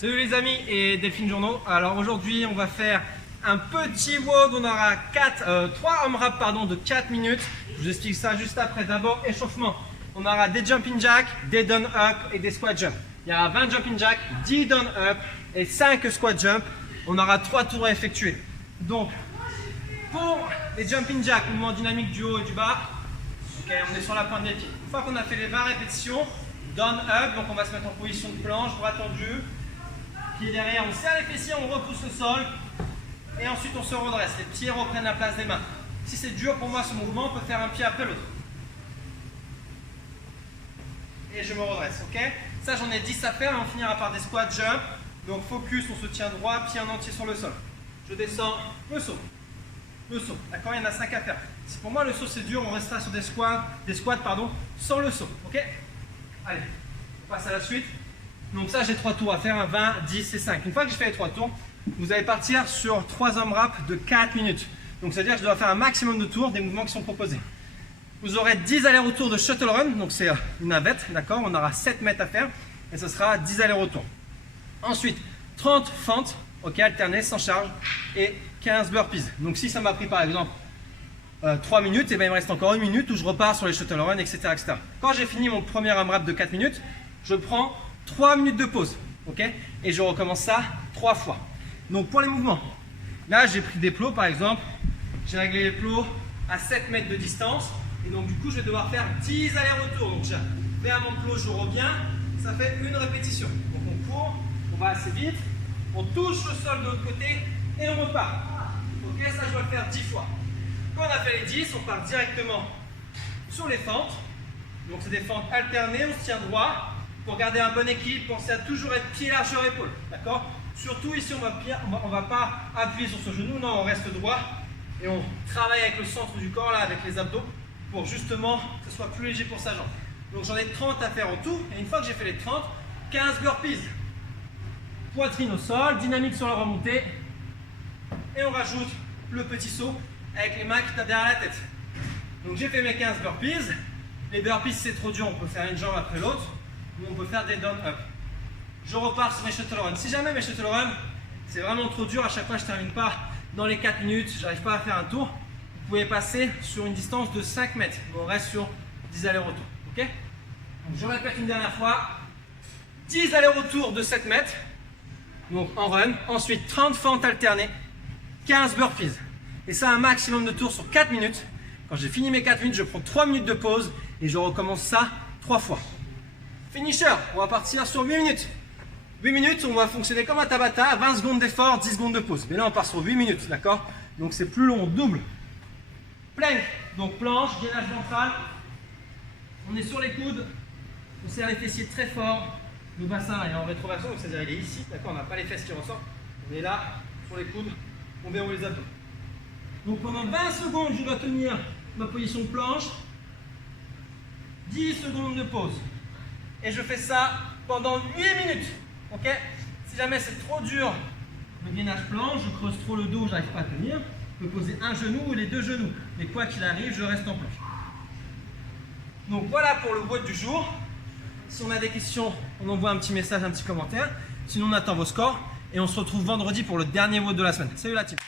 Salut les amis et Delphine Journaux. Alors aujourd'hui on va faire un petit WOD. On aura 3 AMRAP de 4 minutes. Je vous explique ça juste après. D'abord échauffement. On aura des jumping jack, des down up et des squat jump. Il y aura 20 jumping jack, 10 down up et 5 squat jump. On aura 3 tours à effectuer. Donc pour les jumping jack, mouvement dynamique du haut et du bas. Ok, on est sur la pointe des pieds. Une fois qu'on a fait les 20 répétitions, down up, donc on va se mettre en position de planche, bras tendus. Pieds derrière, on serre les fessiers, on repousse le sol et ensuite on se redresse. Les pieds reprennent la place des mains. Si c'est dur pour moi ce mouvement, on peut faire un pied après l'autre. Et je me redresse, ok? Ça j'en ai 10 à faire et on finira par des squats jump. Donc focus, on se tient droit, pied en entier sur le sol. Je descends, le saut. Le saut, d'accord? Il y en a 5 à faire. Si pour moi le saut c'est dur, on restera sur des squats sans le saut, ok? Allez, on passe à la suite. Donc ça j'ai 3 tours à faire, un 20, 10 et 5. Une fois que j'ai fait les 3 tours, vous allez partir sur 3 AMRAP de 4 minutes. Donc ça veut dire que je dois faire un maximum de tours des mouvements qui sont proposés. Vous aurez 10 allers-retours de shuttle run, donc c'est une navette, d'accord? On aura 7 mètres à faire et ce sera 10 allers-retours. Ensuite, 30 fentes, ok, alternées sans charge et 15 burpees. Donc si ça m'a pris par exemple 3 minutes, et bien il me reste encore 1 minute où je repars sur les shuttle run, etc., etc. Quand j'ai fini mon premier AMRAP de 4 minutes, je prends 3 minutes de pause, ok? Et je recommence ça 3 fois. Donc pour les mouvements, là j'ai pris des plots par exemple, j'ai réglé les plots à 7 mètres de distance, et donc du coup je vais devoir faire 10 allers-retours. Donc je vais à mon plot, je reviens, ça fait une répétition. Donc on court, on va assez vite, on touche le sol de l'autre côté et on repart. Ok, ça je dois le faire 10 fois. Quand on a fait les 10, on part directement sur les fentes. Donc c'est des fentes alternées, on se tient droit. Pour garder un bon équilibre, pensez à toujours être pied largeur épaule, d'accord? Surtout ici, on va pas appuyer sur ce genou, non, on reste droit et on travaille avec le centre du corps, là, avec les abdos, pour justement que ce soit plus léger pour sa jambe. Donc j'en ai 30 à faire en tout, et une fois que j'ai fait les 30, 15 burpees. Poitrine au sol, dynamique sur la remontée, et on rajoute le petit saut avec les mains qui tapent derrière la tête. Donc j'ai fait mes 15 burpees. Les burpees, c'est trop dur, on peut faire une jambe après l'autre. Ou on peut faire des down up. Je repars sur mes shuttle run. Si jamais mes shuttle run, c'est vraiment trop dur, à chaque fois je ne termine pas dans les 4 minutes, j'arrive pas à faire un tour, vous pouvez passer sur une distance de 5 mètres. On reste sur 10 allers-retours. Ok? Donc je répète une dernière fois. 10 allers-retours de 7 mètres. Donc en run. Ensuite 30 fentes alternées. 15 burpees. Et ça un maximum de tours sur 4 minutes. Quand j'ai fini mes 4 minutes, je prends 3 minutes de pause et je recommence ça 3 fois. Finisher, on va partir sur 8 minutes. 8 minutes, on va fonctionner comme un Tabata, 20 secondes d'effort, 10 secondes de pause. Mais là, on part sur 8 minutes, d'accord? Donc c'est plus long, double. Plank, donc planche, gainage ventral. On est sur les coudes, on serre les fessiers très fort. Le bassin est en rétroversion, c'est-à-dire il est ici, d'accord? On n'a pas les fesses qui ressortent. On est là, sur les coudes, on verrouille les abdos. Donc pendant 20 secondes, je dois tenir ma position de planche. 10 secondes de pause. Et je fais ça pendant 8 minutes. Ok? Si jamais c'est trop dur, le gainage planche, je creuse trop le dos, je n'arrive pas à tenir. Je peux poser un genou ou les deux genoux. Mais quoi qu'il arrive, je reste en planche. Donc voilà pour le WOD du jour. Si on a des questions, on envoie un petit message, un petit commentaire. Sinon, on attend vos scores. Et on se retrouve vendredi pour le dernier WOD de la semaine. Salut la team!